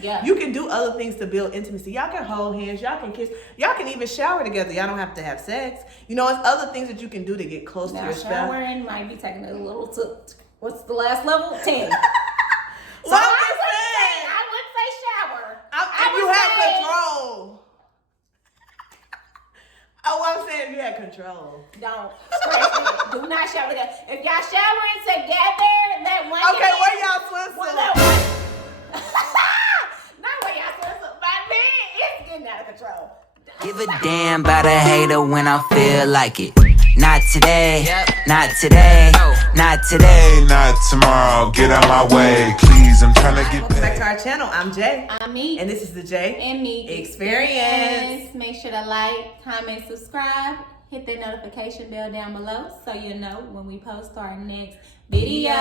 Yeah. You can do other things to build intimacy. Y'all can hold hands. Y'all can kiss. Y'all can even shower together. Y'all don't have to have sex. You know, it's other things that you can do to get close to your spouse. Showering might be taking it a little to, what's the last level? 10. So I wouldn't say shower. If you had control. Oh, I'm saying if you had control. Don't scratch it. Do not shower together. If y'all showering together, that one. Okay, where y'all swimsuit? Not where y'all swimsuit. My man, it's getting out of control. Give a damn about a hater when I feel like it. Not today, not today, not today, not tomorrow. Get out my way, please. I'm trying to get Welcome back to our channel. I'm Jay. I'm Me. And this is the Jay and Me Experience. Make sure to like, comment, subscribe. Hit that notification bell down below so you know when we post our next video.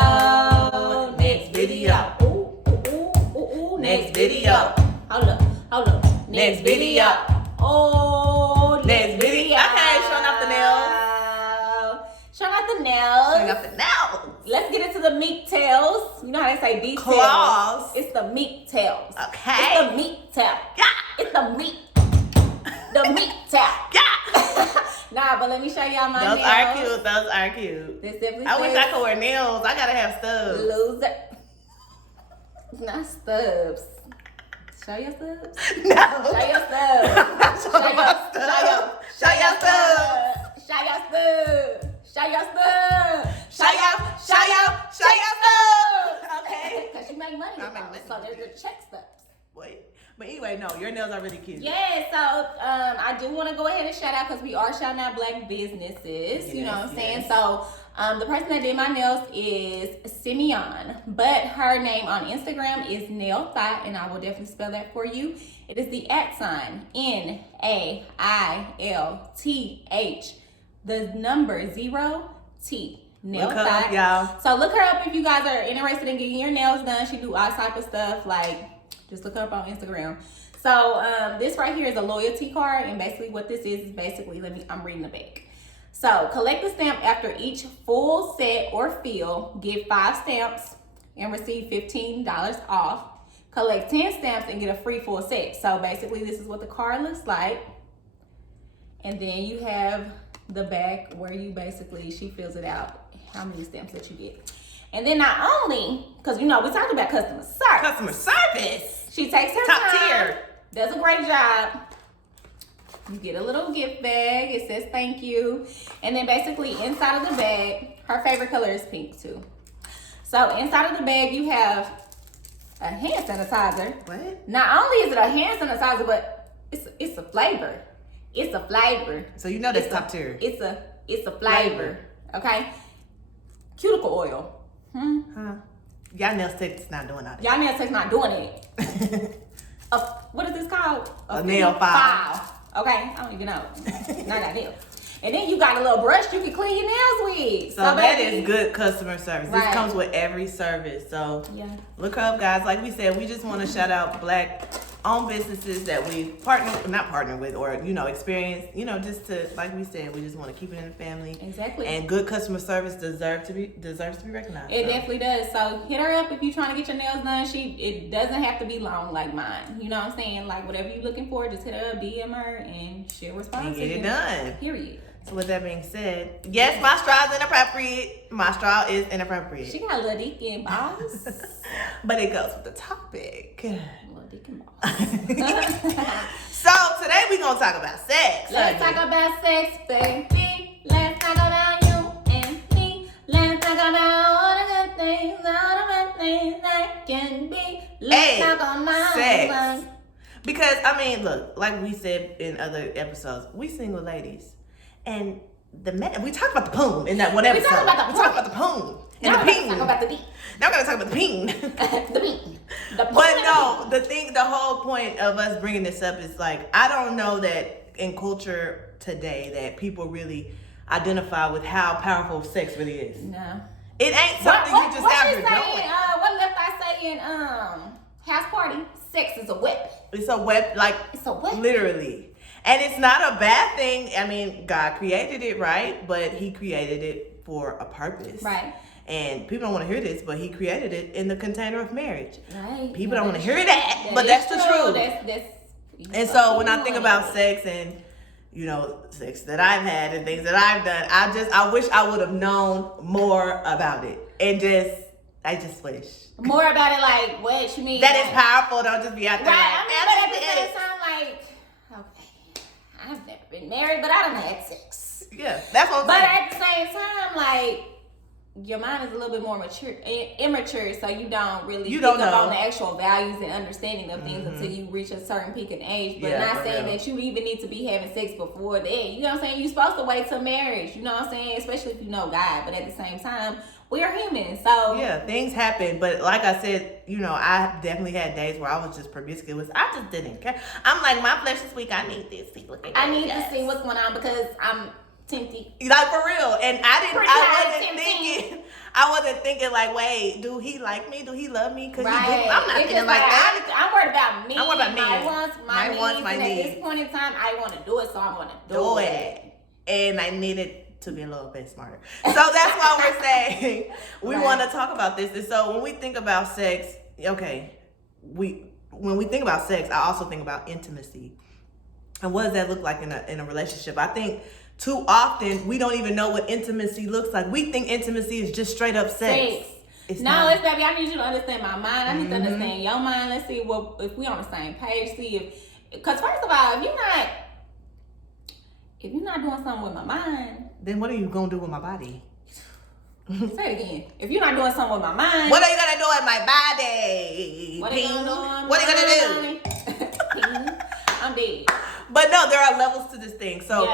Next video. Next video. Hold up. Next video. Oh, next video. Okay, showing off the nails. Showing off the nails. Showing off the nails. Let's get into the meat tails. You know how they say details. Claws. It's the meat tails. Okay. It's the meat tail. Yeah. It's the meat. The meat tail. Yeah. Nah, but let me show y'all my nails. Those are cute. This definitely I wish I could wear nails. I gotta have stubs. Loser. Not stubs. Show your stubs. No. Show your stubs. Show your stubs. Show your stubs. Show your stubs. Show your stubs. Show your stubs. Okay. Because you make money. I make money. So there's your check stubs. Wait. But anyway, no, your nails are really cute. Yeah, so I do want to go ahead and shout out because we are shouting out Black businesses. Yes, you know what I'm saying? yes. So the person that did my nails is Simeon, but her name on Instagram is Nail Thought, and I will definitely spell that for you. It is the @ NAILTH, the number 0T. Nail Look her Thought. up, y'all. So look her up if you guys are interested in getting your nails done. She do all type of stuff, like just look her up on Instagram. So this right here is a loyalty card, and basically what this is basically, I'm reading the back. So collect the stamp after each full set or fill. Get 5 stamps and receive $15 off. Collect 10 stamps and get a free full set. So basically this is what the card looks like. And then you have the back where you basically, she fills it out, how many stamps that you get. And then not only, because you know, we talked about customer service. Customer service. She takes her Top time, tier. does a great job. You get a little gift bag. It says thank you. And then basically inside of the bag, her favorite color is pink too. So inside of the bag, you have a hand sanitizer. What? Not only is it a hand sanitizer, but it's a flavor. It's a flavor. So you know that's It's top a- tier. It's a flavor. Okay. Cuticle oil. Huh? Y'all nail tech's not doing that. Y'all nail tech's not doing it. What is this called? A nail file. Okay, I don't even know. Not that nail. And then you got a little brush you can clean your nails with. So that baby, is good customer service. Right. This comes with every service. So Yeah. look her up, guys. Like we said, we just want to shout out Black-owned businesses that we not partner with, or you know, experience. You know, just to, like we said, we just want to keep it in the family. Exactly. And good customer service deserves to be recognized. It definitely does. So hit her up if you're trying to get your nails done. It doesn't have to be long like mine. You know what I'm saying? Like whatever you're looking for, just hit her up, DM her, and she'll respond. And to get you. it done. Period. So with that being said, yes, my straw is inappropriate. My straw is inappropriate. She got a little dick in balls. But it goes with the topic. Little dick in balls. So today we're gonna talk about sex. Let's talk about sex, baby. Let's talk about you and me. Let's talk about all the good things, all the bad things that can be. Let's talk about sex. Because I mean, look, like we said in other episodes, we single ladies, and the men. We talked about the poon in that one episode. We talked about the poon and Now the we're peen. gonna talk about the D. Now we're gonna talk about the peen. The B. The But no, the whole point of us bringing this up is like, I don't know that in culture today that people really identify with how powerful sex really is. No. It ain't something you just out here doing. What left I say in house party? Sex is a weapon. It's a weapon, like It's a weapon. literally. And it's not a bad thing. I mean, God created it, right? But he created it for a purpose. Right. And people don't want to hear this, but he created it in the container of marriage. Right. People don't want to hear that, but that's the truth. And so when I think about sex and, you know, sex that I've had and things that I've done, I wish I would have known more about it. And I just wish. More about it, like, what you mean? That is powerful. Don't just be out there. Right. Like, But at the same time, like, okay, I've never been married, but I done had sex. Yeah, that's what I'm saying. But at the same time, like, your mind is a little bit more immature, so you don't really pick up on the actual values and understanding of things until you reach a certain peak in age. But not saying that you even need to be having sex before that. You know what I'm saying? You're supposed to wait till marriage. You know what I'm saying? Especially if you know God. But at the same time, we are human, so yeah, things happen. But like I said, you know, I definitely had days where I was just promiscuous. I just didn't care. I'm like, my flesh is weak. I need this. I need to see what's going on because I'm tempted. Like, for real. And I wasn't thinking like, wait, do he like me? Do he love me? Because I'm not thinking like that. I'm worried about me. I'm worried about me. My wants, my needs. At this point in time, I want to do it, so I'm going to do it. And I needed to be a little bit smarter. So that's why we're saying we want to talk about this. And so when we think about sex, okay, when we think about sex, I also think about intimacy. And what does that look like in a relationship? I think too often we don't even know what intimacy looks like. We think intimacy is just straight up sex. It's baby. I need you to understand my mind. I need to understand your mind. Let's see if we on the same page. Because first of all, if you're not doing something with my mind, then what are you gonna do with my body? Say it again. If you're not doing something with my mind, what are you gonna do with my body? What are you gonna do? What are you gonna do? I'm dead. But no, there are levels to this thing. So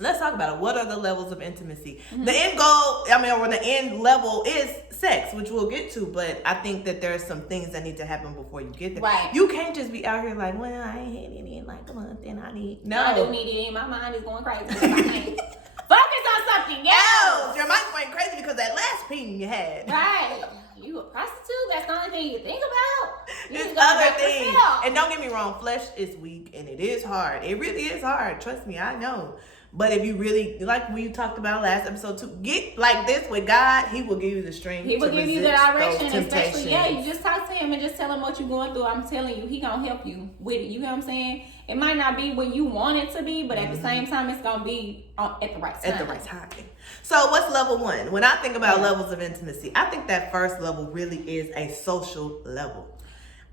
let's talk about it. What are the levels of intimacy? The end goal, or the end level is sex, which we'll get to, but I think that there are some things that need to happen before you get there. Right. You can't just be out here like, well, I ain't had any in like a month and I need. No. I do need it. My mind is going crazy. Focus on something else. Your mind's going crazy because that last ping you had. Right. You a prostitute? That's the only thing you think about? It's other things. And don't get me wrong, flesh is weak and it is hard. It really is hard. Trust me, I know. But if you really, like we talked about last episode too, get like this with God, He will give you the strength. He will give you the direction, especially, you just talk to Him and just tell Him what you're going through. I'm telling you, He gonna help you with it. You know what I'm saying? It might not be what you want it to be, but at the same time, it's gonna be at the right time. At the right time. So what's level one? When I think about levels of intimacy, I think that first level really is a social level.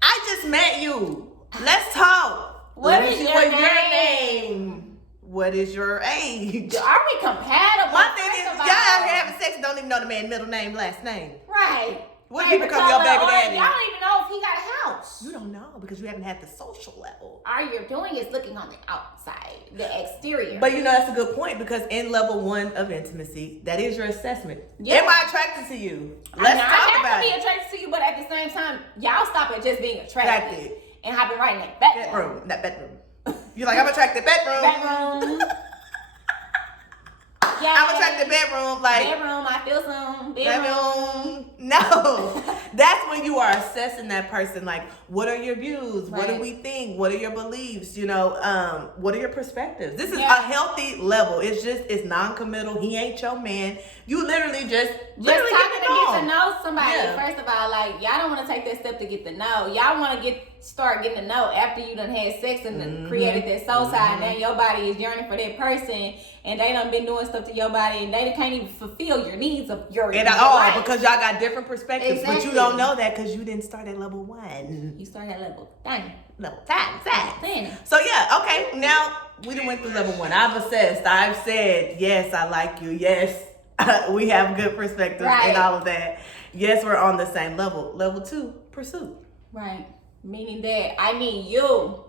I just met you. Let's talk. What is your name? What is your age? Are we compatible? My thing is, y'all out here having sex and don't even know the man's middle name, last name. Right. What if he become your baby daddy? Y'all don't even know if he got a house. You don't know because you haven't had the social level. All you're doing is looking on the outside, the exterior. But you know, that's a good point because in level one of intimacy, that is your assessment. Yeah. Am I attracted to you? Let's talk about it. I have to be attracted to you, but at the same time, y'all stop at just being attracted and hopping right in that bedroom. Bedroom. You're like, I'm attracted bedroom. Yeah. I'm attracted bedroom. Like bedroom, I feel some bedroom. No. That's when you are assessing that person. Like, what are your views? Right. What do we think? What are your beliefs? You know, what are your perspectives? This is a healthy level. It's non-committal. He ain't your man. You literally just talking to get to know somebody. Yeah. First of all, like, y'all don't want to take that step to get to know. Y'all want to start getting to know after you done had sex and created that soul side. Now your body is yearning for that person, and they done been doing stuff to your body, and they can't even fulfill your needs of your life. Because y'all got different perspectives, exactly. But you don't know that because you didn't start at level 1. You started at level 10. Level 10. So yeah, okay. Now we done went through level 1. I've assessed. I've said yes, I like you. Yes, we have good perspectives and all of that. Yes, we're on the same level. Level 2, pursuit. Right. Meaning that I need you. Yo,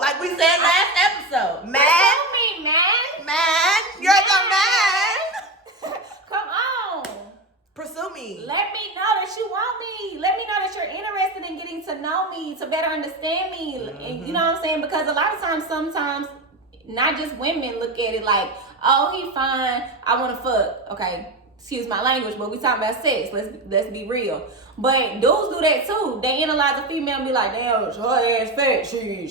like we said last episode. Man. Pursue me, man. You're the man. Come on. Pursue me. Let me know that you want me. Let me know that you're interested in getting to know me, to better understand me. And you know what I'm saying? Because a lot of times, sometimes, not just women look at it like, oh, he fine, I want to fuck. Okay, excuse my language, but we talking about sex. Let's be real. But dudes do that too. They analyze a female and be like, damn, her ass fat. She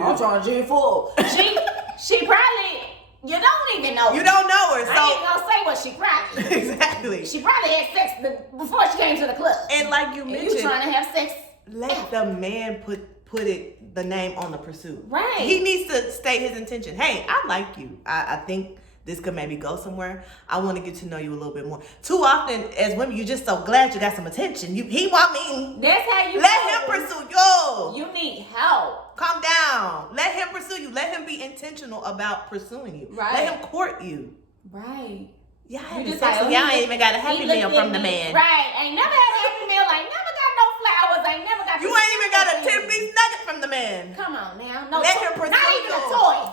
I'm trying to G full. She probably You don't even know her. You don't know her, so I ain't gonna say what she probably. exactly. She probably had sex before she came to the club. And like you And mentioned, you trying to have sex. let the man put the name on the pursuit. Right. He needs to state his intention. Hey, I like you. I think this could maybe go somewhere. I want to get to know you a little bit more. Too often, as women, you're just so glad you got some attention. He want me. That's how you Let him pursue you. You need help. Calm down. Let him pursue you. Let him be intentional about pursuing you. Right. Let him court you. Right. Yeah, You just y'all ain't even got a happy meal from the man. Right. Ain't never had a happy meal. Ain't never got no flowers. Ain't never got. You ain't even got a 10-piece nugget from the man. Come on now. No. Let him pursue Not even you. a toy.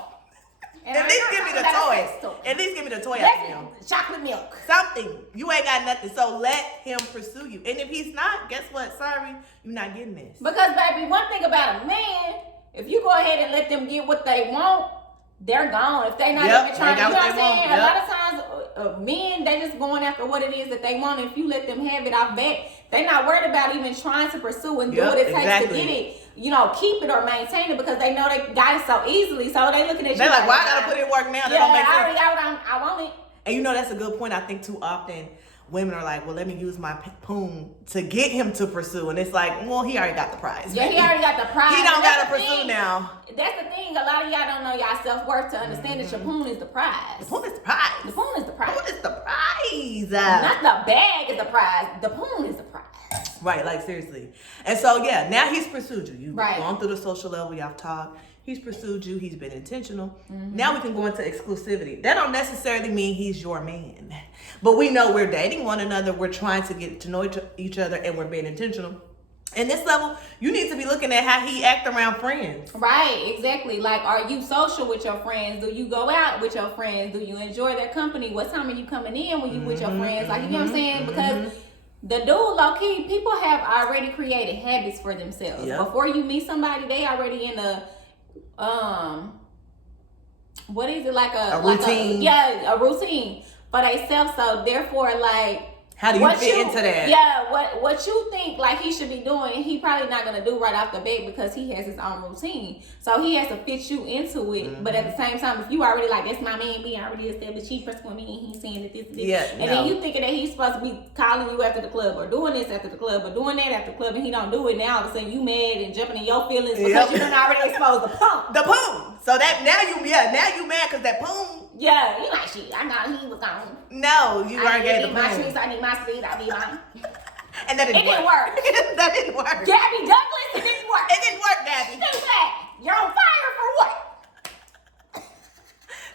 And At I'm least not give me the talking about a toy. sex toy. At least give me the toy That's after him. chocolate milk. Something. You ain't got nothing. So let him pursue you. And if he's not, guess what? Sorry, you're not getting this. Because baby, one thing about a man, if you go ahead and let them get what they want, they're gone. If they not Yep, even trying, they you know got what I'm what they saying? want. A lot of times, men, they just going after what it is that they want. If you let them have it, I bet they're not worried about even trying to pursue and do Yep, what it takes exactly. to get it. You know, keep it or maintain it because they know they got it so easily. So they looking at you. They're like, why I gotta put in work now? That Yeah, don't make I sense. already got what I want it. And you know, that's a good point. I think too often women are like, well, let me use my poom to get him to pursue. And it's like, well, he already got the prize. Yeah, he already got the prize. He don't And that's gotta the pursue thing. now. That's the thing. A lot of y'all don't know y'all self-worth to understand that your poon is the prize. The poom is the prize. The poon is the prize. Poom is the prize. Not the bag is the prize. The poon is the prize. Right, like seriously. And so yeah, now he's pursued you. You've Right. gone through the social level, y'all talked. He's pursued you, he's been intentional. Mm-hmm. Now we can go into exclusivity. That don't necessarily mean he's your man. But we know we're dating one another, we're trying to get to know each other, and we're being intentional. In this level, you need to be looking at how he act around friends. Right, exactly. Like, are you social with your friends? Do you go out with your friends? Do you enjoy their company? What time are you coming in when you with your friends? Like, you know what I'm saying? Because the dude, low key, people have already created habits for themselves. Yep. Before you meet somebody, they already in a what is it, like a routine. A routine for themselves. So therefore, like, How do you fit into that? Yeah, what you think like he should be doing, he probably not gonna do right off the bat because he has his own routine. So he has to fit you into it. But at the same time, if you already like, that's my man, we already established, he pursuing me and he's saying that this, Yeah, and then you thinking that he's supposed to be calling you after the club or doing this after the club or doing that after the club, and he don't do it. Now all of a sudden you mad and jumping in your feelings because you done already exposed the pump. The poom. So that now you mad because that poom. Yeah, you like, shit, I know he was gone. No, you already gave the need my poom. treats, I need my sleep, I need my... And that didn't It didn't work. work. That didn't work. Gabby Douglas, it didn't work. It didn't work, Gabby. Too bad. You're on fire for what?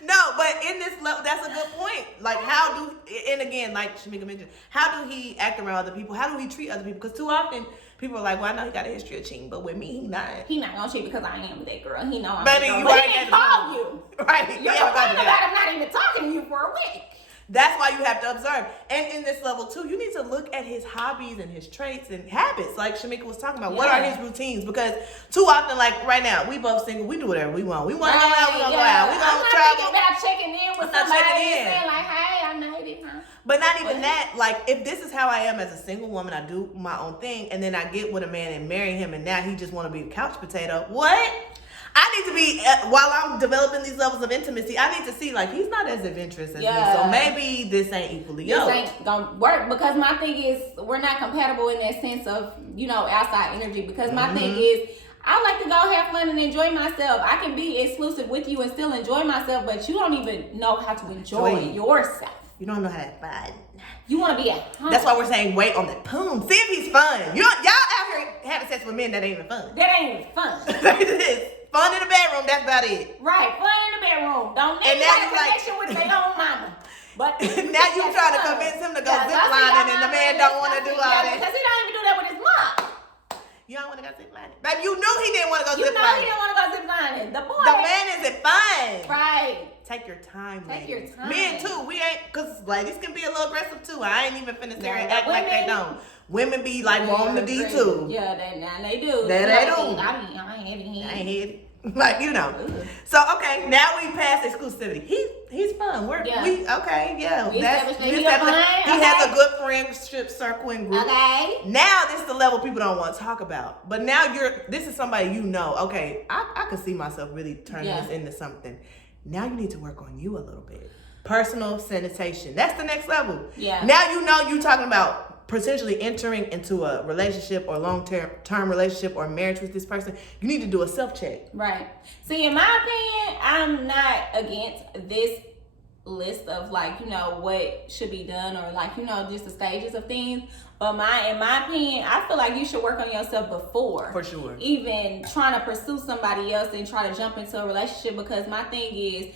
No, but in this level, that's a good point. Like, how do, and again, like Shamika mentioned, how do he act around other people? How do he treat other people? Because too often, people are like, well, I know he got a history of cheating, but with me, he not. He not gonna cheat because I am that girl. He know I'm Baby, that girl. you But already he didn't got the call you. Right. You're Yeah, complaining about about that. him not even talking to you for a week. That's why you have to observe. And in this level too, you need to look at his hobbies and his traits and habits, like Shamika was talking about. What are his routines? Because too often, like right now, we both single, we do whatever we want. We want to go out, we gonna go out. We gonna I'm not travel. thinking about checking in with I'm not somebody checking in. and saying like, hey, I made it, huh? But not even that. Like, if this is how I am as a single woman, I do my own thing, and then I get with a man and marry him, and now he just want to be a couch potato. What? I need to be, while I'm developing these levels of intimacy, I need to see, like, he's not as adventurous as me. So maybe this ain't equally yoked. This ain't gonna work because my thing is we're not compatible in that sense of, you know, outside energy. Because my thing is, I like to go have fun and enjoy myself. I can be exclusive with you and still enjoy myself, but you don't even know how to enjoy yourself. You don't know how to have fun. You want to be at home. That's why we're saying wait on the poom. See if he's fun. Y'all out here having sex with men that ain't even fun. That ain't even fun. It is. Fun in the bedroom, that's about it. Right, fun in the bedroom. Don't And need now a you like- connection with their own mama. But Now you trying to convince him to go ziplining and the man don't want to do all that. because he don't even do that with his mom. You don't want to go ziplining? Baby, you knew he didn't want to go You know he ziplining. didn't want to go ziplining. The boy. The man isn't fun. Right. Take your time, Take ladies. your time. Men too, we ain't, cause ladies can be a little aggressive too. I ain't even finna stare and Yeah, act like they women- don't. Women be like wanting the D too. Yeah, they do. They do. I ain't having I ain't hit it. Like, you know. So okay, now we passed exclusivity. He's fun. We okay, yeah. We established that he established- fun, he has a good friendship circle and group. Okay. Now this is the level people don't want to talk about. But now this is somebody you know, okay, I could see myself really turning this into something. Now you need to work on you a little bit. Personal sanitation. That's the next level. Yeah. Now you know you're talking about potentially entering into a relationship or long-term relationship or marriage with this person. You need to do a self-check. Right. See, in my opinion, I'm not against this list of like, you know, what should be done or like, you know, just the stages of things. But in my opinion, I feel like you should work on yourself before. For sure. Even trying to pursue somebody else and try to jump into a relationship, because my thing is,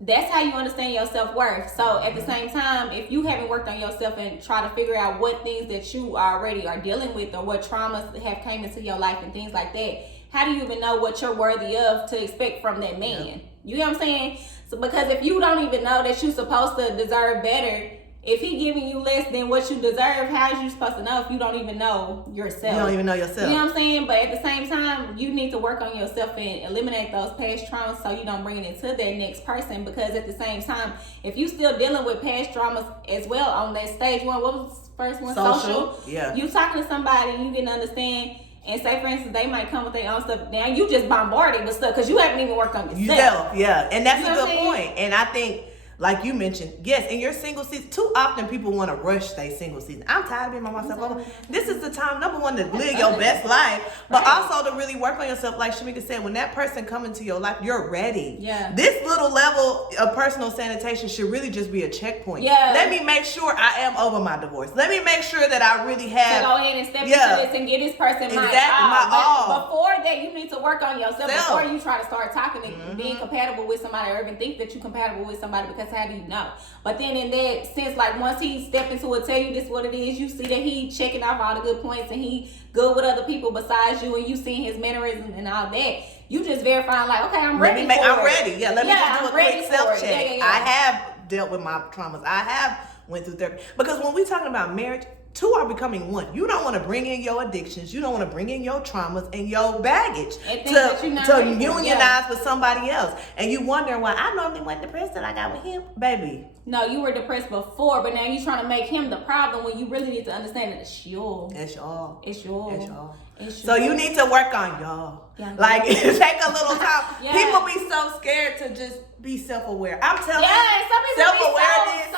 that's how you understand your self-worth. So at the same time, if you haven't worked on yourself and try to figure out what things that you already are dealing with or what traumas have came into your life and things like that, how do you even know what you're worthy of to expect from that man? Yeah. You know what I'm saying? So because if you don't even know that you're supposed to deserve better, if he giving you less than what you deserve, how is you supposed to know if you don't even know yourself? You don't even know yourself. You know what I'm saying? But at the same time, you need to work on yourself and eliminate those past traumas so you don't bring it into that next person. Because at the same time, if you still dealing with past traumas as well on that stage one, what was the first one? Social. Yeah. You talking to somebody, you didn't understand. And say, for instance, they might come with their own stuff. Now you just bombarded with stuff because you haven't even worked on yourself. Yeah. And that's you a know good point. And I think, like you mentioned, yes, in your single season, too often people want to rush their single season. I'm tired of being by myself. This is the time, number one, to live your best life, but also to really work on yourself. Like Shamika said, when that person come into your life, you're ready. Yeah. This little level of personal sanitation should really just be a checkpoint. Yeah. Let me make sure I am over my divorce. Let me make sure that I really have. To go ahead and step into this and get this person my all. Before that, you need to work on yourself before you try to start talking and being compatible with somebody or even think that you're compatible with somebody, because how do you know? But then in that sense, like once he step into it, tell you this what it is, you see that he checking off all the good points and he good with other people besides you, and you seeing his mannerisms and all that, you just verifying like, okay, I'm ready. I'm ready. Yeah, let me just do a quick self check. Yeah. I have dealt with my traumas. I have went through therapy. Because when we're talking about marriage, two are becoming one. You don't want to bring in your addictions. You don't want to bring in your traumas and your baggage to unionize with somebody else. And you wondering why I normally wasn't depressed that I got with him. Baby. No, you were depressed before, but now you're trying to make him the problem when you really need to understand that it's y'all. It's y'all. It's y'all. It's y'all. It's so you need to work on y'all. Yeah. Like, take a little time. Yeah. People be so scared to just be self-aware. I'm telling you, some people self-awareness.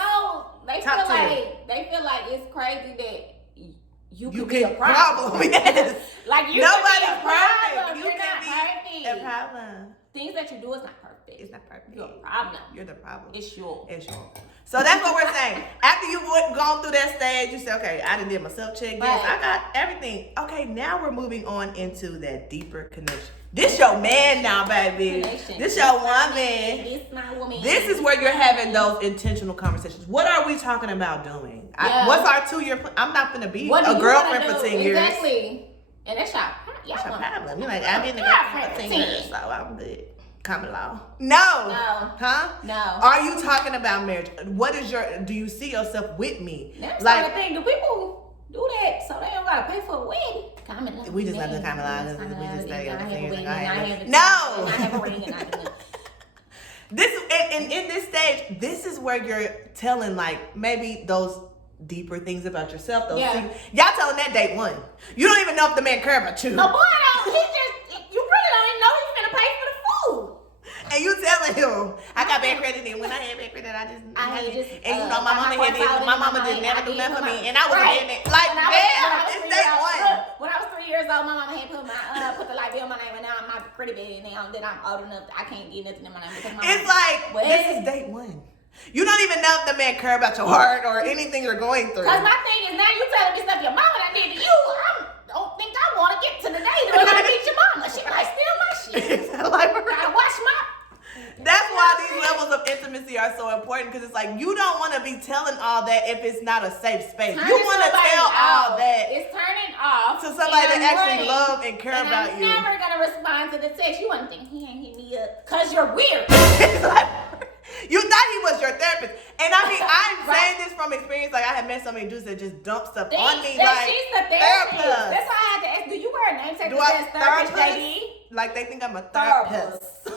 They feel like it's crazy that you could be a problem. Yes. Like nobody's perfect. You can be a problem. Things that you do is not perfect. It's not perfect. You're a problem. You're the problem. It's yours. It's yours. So that's what we're saying. After you've gone through that stage, you say, okay, I done did my self-check. Yes, I got everything. Okay, now we're moving on into that deeper connection. This your man now, baby. Connection. This your woman. This my woman. This is where you're having those intentional conversations. What are we talking about doing? What's our 2-year plan? I'm not going to be a girlfriend for 10 years. Exactly. And that's your problem. You're like, I've been a girlfriend for 10 years, so I'm good. Common law. No. Huh? No. Are you talking about marriage? What is do you see yourself with me? That's like, the thing. Do people do that so they don't gotta pay for a wedding? Common law. We just have to common law. We just stay on the thing. No. I have a ring and I do. This and in this stage, this is where you're telling like maybe those deeper things about yourself. Those things. Y'all telling that date one. You don't even know if the man care about you. No, boy, you really don't even know he's gonna pay for the food. And you telling him, I got bad credit, and when I had bad credit, and you know my mama didn't never do nothing for me, and I was in it. Like, damn, it's day one. When I was 3 years old, my mama had put the light bill in my name, and now I'm not pretty big, and now that I'm old enough, I can't get nothing in my name. It's like, this is day one. You don't even know if the man care about your heart or anything you're going through. Because my thing is, now you telling me stuff your mama done did to you, I don't think I want to get to the day when I meet your mama. She like, steal my shit. I wash my... That's why these levels of intimacy are so important, because it's like you don't want to be telling all that if it's not a safe space. You want to tell all that. It's turning off to somebody that actually love and care about you. I'm never gonna respond to the text. You want to think he ain't hit me up because you're weird. You thought he was your therapist, and I mean I'm saying this from experience. Like I have met so many dudes that just dump stuff on me. Like she's the therapist. That's why I had to ask. Do you wear a name tag that says therapist, JD? Like they think I'm a therapist.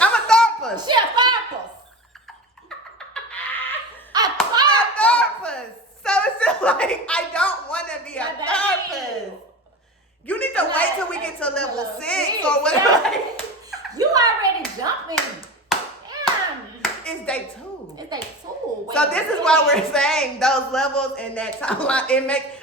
I'm a therapist. She a therapist. A therapist. So it's just like, I don't want to be a therapist. You need to wait till we get to level 6 or whatever. something. Damn. It's day 2. It's day 2. So this is why we're saying those levels and that timeline,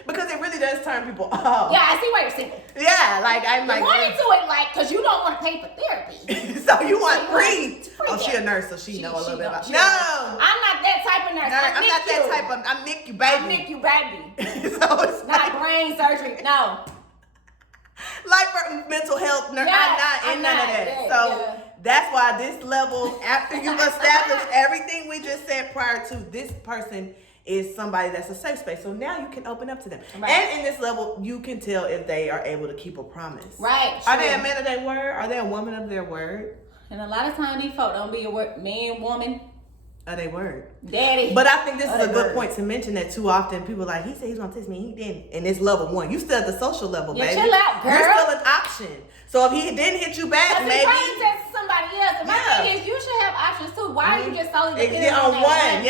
because it really does turn people off. Yeah, I see why you're single. Yeah, like I'm like. You're into it, like, because you don't want to pay for therapy. So you want free. free Oh, she a nurse, so she know a little bit about. No, I'm not that type of nurse. I'm not that type of. I'm NICU baby. I'm NICU baby. So it's not brain surgery. No. Like for mental health, nurse. I'm not none of that. So that's why this level, after you've established everything we just said prior to, this person is somebody that's a safe space. So now you can open up to them. Right. And in this level, you can tell if they are able to keep a promise. Right. Are they a man of their word? Are they a woman of their word? And a lot of times these folks don't be a man, woman. Of their word. Daddy. But I think this is a good point to mention that too often people are like, he said he's gonna text me, he didn't. And it's level 1. You still at the social level, baby. Chill out, girl. You're still an option. So if he didn't hit you back, maybe. He probably texted somebody else. And my thing is, you should have options too. Why are you just solely dependent on that one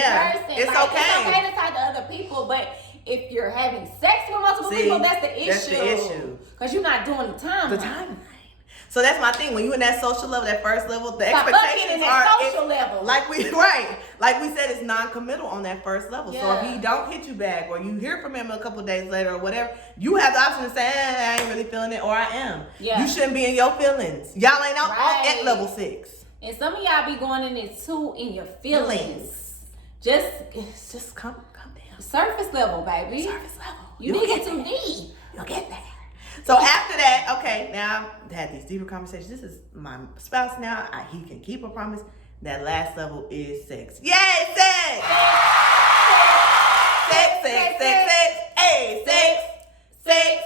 person? It's like, okay. It's okay to talk to other people, but if you're having sex with multiple people, that's the issue. That's the issue. Because you're not doing the time. So that's my thing. When you in that social level, that first level, the Stop expectations in that are social level. like we said, it's non-committal on that first level. Yeah. So if he don't hit you back, or you hear from him a couple days later, or whatever, you have the option to say, I ain't really feeling it, or I am. Yeah. You shouldn't be in your feelings. Y'all ain't out at level 6. And some of y'all be going in it too in your feelings. Just calm down. Surface level, baby. Surface level. You didn't get too deep. You'll get there. So after that, okay, now I've had these deeper conversations. This is my spouse now. He can keep a promise. That last level is sex. Yay, sex! Sex.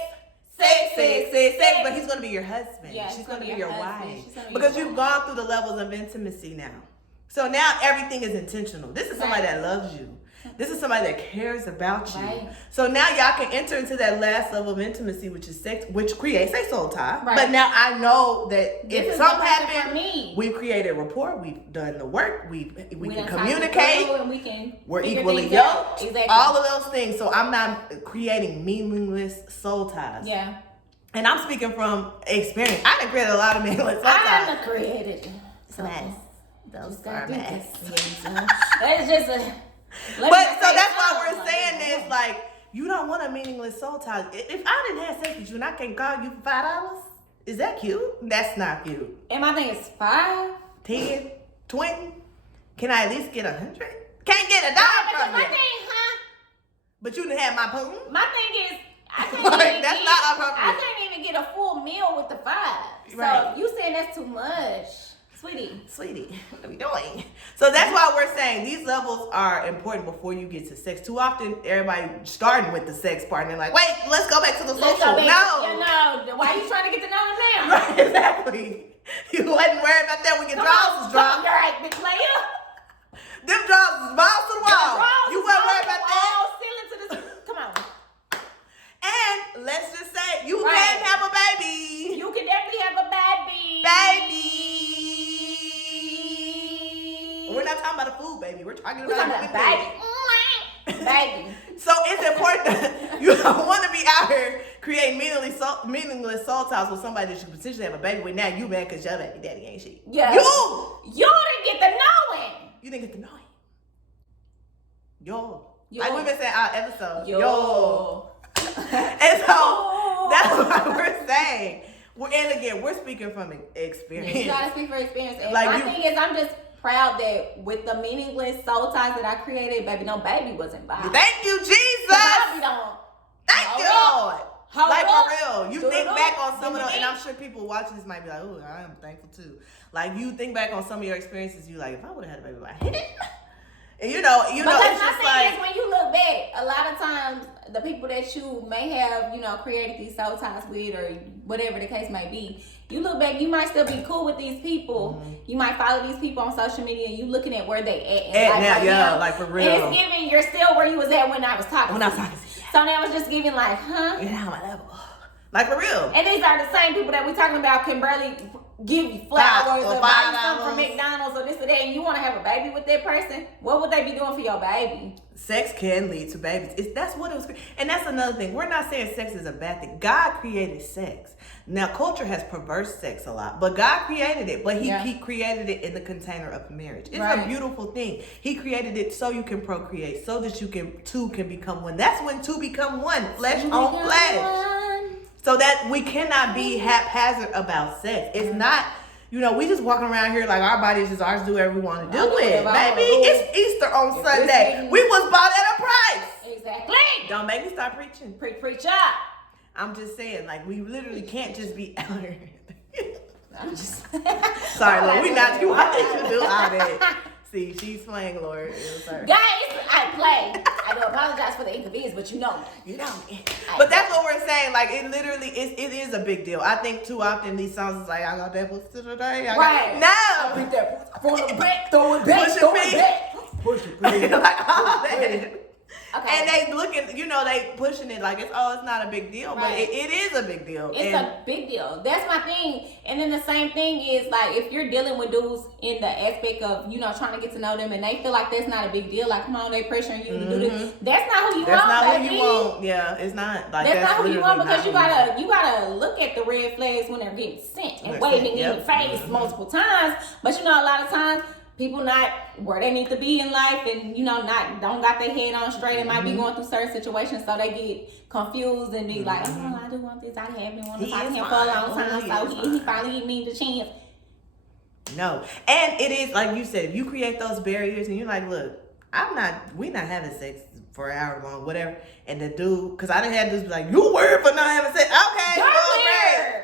But he's going to be your husband. Yeah, she's going to be your wife. Because you've gone through the levels of intimacy now. So now everything is intentional. This is somebody that loves you. This is somebody that cares about you. Right. So now y'all can enter into that last level of intimacy, which is sex, which creates a soul tie. Right. But now I know that if something happened, we've created rapport, we've done the work, we can communicate, and we're equally yoked. Exactly. All of those things. So I'm not creating meaningless soul ties. Yeah. And I'm speaking from experience. I done created a lot of meaningless soul ties. I done created mess. Those are mess. That's just a... But so that's why we're saying this, like, you don't want a meaningless soul tie. If I didn't have sex with you and I can call you for $5, is that cute? That's not cute. And my thing is 5, 10, 20. Can I at least get 100? Can't get $1 from my you. thing, But you didn't have my poon. My thing is, I can't like, that's not appropriate. I can't even get a full meal with the 5. Right. So you saying that's too much. Sweetie, what are we doing? So that's why we're saying these levels are important before you get to sex. Too often, everybody starting with the sex part and they're like, wait, let's go back to the social. No. Why are you trying to get to know him now? Right, exactly. You wasn't worried about that when your drawers was dropped. You're right, big player. Them drawers was balls to the wall. You wasn't worried about that. Ceiling to the come on. And let's just say, you can have a baby. You can definitely have a baby. We're not talking about a food baby. We're talking about baby. So it's important that you don't want to be out here creating meaningless soul ties with somebody that you potentially have a baby with. Now you mad because your baby daddy ain't shit. Yeah. You didn't get to know him. You didn't get to know him. Yo. Like we've been saying our episode. Yo. And so that's what we're saying. And again, we're speaking from experience. You gotta speak from experience. And my thing is, I'm just proud that with the meaningless soul ties that I created, baby, no baby was involved. Thank you, Jesus. Thank you, Lord. Like for real. You think back on some of those, and I'm sure people watching this might be like, oh, I am thankful too. Like you think back on some of your experiences, you like, if I would have had a baby by him. And you know, it's just like, when you look back, a lot of times the people that you may have, created these soul ties with, or whatever the case may be, you look back, you might still be cool with these people. Mm-hmm. You might follow these people on social media, and you looking at where they at now, like for real. And it's giving you're still where you was at when I was talking. When I was talking. So now it's just giving like, huh? You're not on my level. Like for real. And these are the same people that we're talking about can barely give you flowers or or buy you something $5. from McDonald's or this or that, and you want to have a baby with that person, what would they be doing for your baby? Sex can lead to babies. That's what it was. And that's another thing. We're not saying sex is a bad thing. God created sex. Now, culture has perverse sex a lot, but God created it. But he created it in the container of marriage. It's a beautiful thing. He created it so you can procreate, so that two can become one. That's when two become one, flesh on flesh. So that we cannot be haphazard about sex. It's not, we just walking around here like our body is just ours, do whatever we want to do with. Baby, it's Easter on Sunday. We was bought at a price. Exactly. Don't make me start preaching. Preach up. I'm just saying, like, we literally can't just be out here. I'm just sorry, Lord. We not you want to do all that. See, she's playing, Lord. Guys, I play. I do apologize for the inconvenience, but you know me. But that's what we're saying. Like, it literally is a big deal. I think too often these songs is like, I got that pussy today. No. I beat that pussy. Throw it back. Throw it back. Push it back. Like all that. Okay. And they looking, they pushing it like it's not a big deal, but it is a big deal. It's a big deal. That's my thing. And then the same thing is like if you're dealing with dudes in the aspect of trying to get to know them, and they feel like that's not a big deal. Like, come on, they pressuring you to do this. That's not who you want. That's not baby. who you want. Yeah, it's not. Like that's not who you want because you gotta look at the red flags when they're getting sent and waving in your face multiple times. But a lot of times. People not where they need to be in life, and don't got their head on straight, and might be going through certain situations, so they get confused and be like, "Oh, I do want this. I have been wanting to talk to him for a long time, so he finally gave me the chance." No, and it is like you said, if you create those barriers, and you're like, "Look, we not having sex for an hour long, whatever," and the dude, because I done had dudes be like, "You weird for not having sex?" Okay, weird.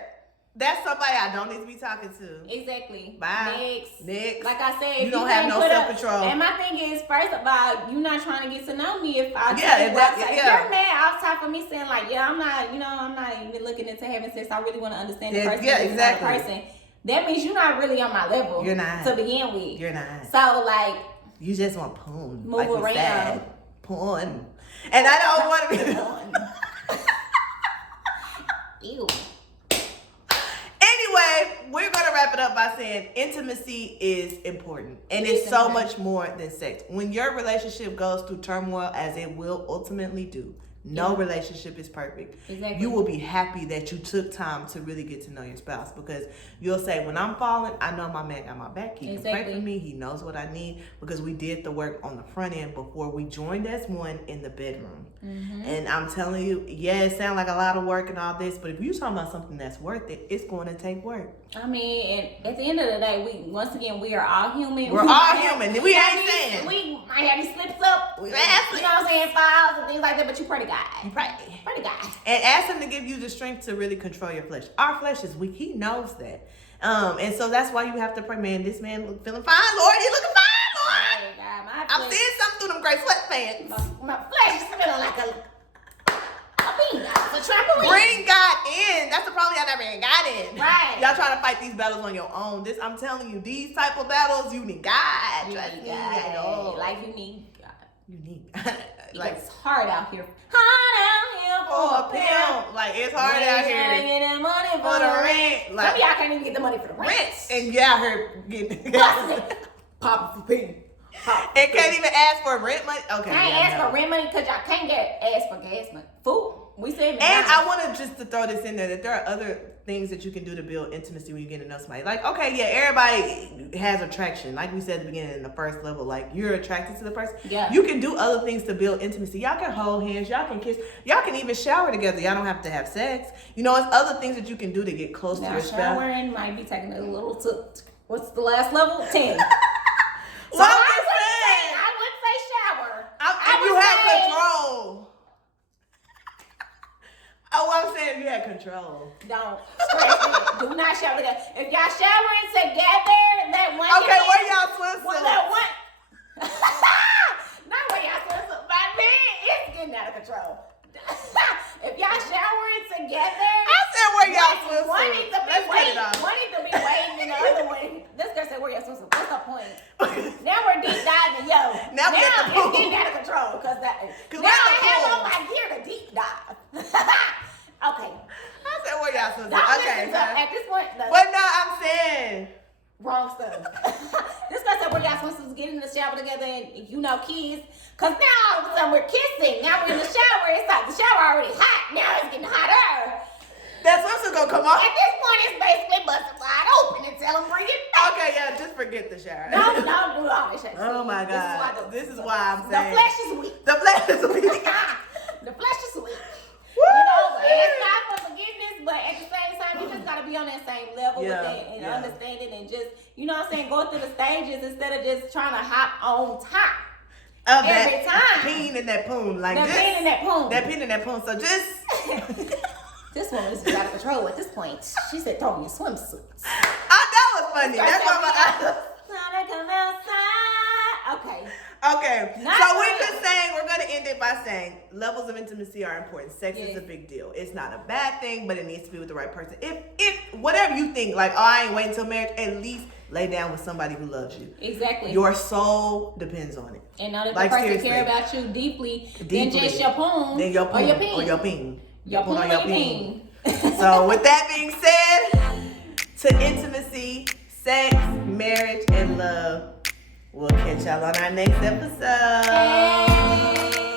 That's somebody I don't need to be talking to. Exactly. Bye. Next. Like I said, you don't have no self-control. And my thing is, first of all, you're not trying to get to know me. If I you're mad off top of me saying like, I'm not, I'm not even looking into having sex. I really want to understand the person. Yeah, exactly. Person. That means you're not really on my level. You're not. To begin with. You're not. So like, you just want porn. Move around. Porn. And I don't want to be. Ew. Anyway, we're going to wrap it up by saying intimacy is important. And it's so much more than sex. When your relationship goes through turmoil, as it will ultimately do, no relationship is perfect. Exactly. You will be happy that you took time to really get to know your spouse, because you'll say, when I'm falling, I know my man got my back. He can pray for me. He knows what I need, because we did the work on the front end before we joined as one in the bedroom. And I'm telling you, it sounds like a lot of work and all this, but if you're talking about something that's worth it, it's going to take work. I mean, and at the end of the day, we are all human. We're all human. We ain't saying. We might have these slips up. We you know what I'm saying? Files and things like that, but you pray to God. You pray. Pray to God. And ask him to give you the strength to really control your flesh. Our flesh is weak. He knows that. And so that's why you have to pray, man, this man feeling fine, Lord. He looking fine, Lord. God, I'm seeing something through them gray sweatpants. My flesh is feeling like a peanut. It's a trampoline. Bring God in. That's the problem. Y'all never ain't got in. Right. Y'all trying to fight these battles on your own. I'm telling you, these type of battles, you need God. You Trust need me. God. I know. Like you need God. You need God. Like, it's hard out here. Hard out here for a pimp. Like, it's hard out here. Trying to get that money for the rent. Like, some of y'all can't even get the money for the rent. And y'all here getting Papa for P. And can't even ask for rent money. Okay. Can't ask for rent money because y'all can't ask for gas money. Food. We said. And I want to just to throw this in there that there are other things that you can do to build intimacy when you get to know somebody. Like, okay, everybody has attraction. Like we said at the beginning, in the first level, like you're attracted to the person. Yeah. You can do other things to build intimacy. Y'all can hold hands. Y'all can kiss. Y'all can even shower together. Y'all don't have to have sex. It's other things that you can do to get close to your spouse. Showering might be taking a little what's the last level? 10. So I would say shower. If you have control. Oh, I'm saying if you had control. Don't stress it. Do not shower together. If y'all showering together, that one. Okay, where y'all swimsuits? That one. Not where y'all swimsuits. My man, it's getting out of control. If y'all showering together, I said where y'all swimsuits. One needs to be Let's waiting. get it off. One needs to be waiting, and the other one. This girl said where y'all swimsuits. What's the point? Now we're deep diving, Now it's getting out of control because now I have on my gear to deep dive. Okay. I said where y'all out, sister. Don't Okay. listen to, at this point, But no, I'm saying. wrong stuff. This guy said, what y'all supposed to get in the shower together and, kids? Because now all of a sudden we're kissing. Now we're in the shower. It's like the shower already hot. Now it's getting hotter. That swimsuit gonna come off. At this point, it's basically busted wide open and tell them bring it back. Okay, yeah, just forget the shower. No, don't do all this shit. Oh my God. This is why I'm saying. The flesh is weak. The flesh is weak. The flesh is weak. Woo! It's not for forgiveness, but at the same time, you just gotta be on that same level with it and understand it and just, go through the stages instead of just trying to hop on top every time. Peen in that poon. Like that peen in that poon. That peen in that poon. So just. This woman is out of control at this point. She said, throw me a swimsuit. That was funny. That's why I'm come outside. Okay. Okay. So we're just saying, we're going to end it by saying levels of intimacy are important. Sex is a big deal. It's not a bad thing, but it needs to be with the right person. If whatever you think, like, I ain't waiting till marriage, at least lay down with somebody who loves you. Exactly. Your soul depends on it. And know that the person care about you deeply than just your poon. Then your poon. Or your peen. Or your peen. Your poon or your peen. So with that being said, to intimacy, sex, marriage, and love, we'll catch y'all on our next episode. Hey.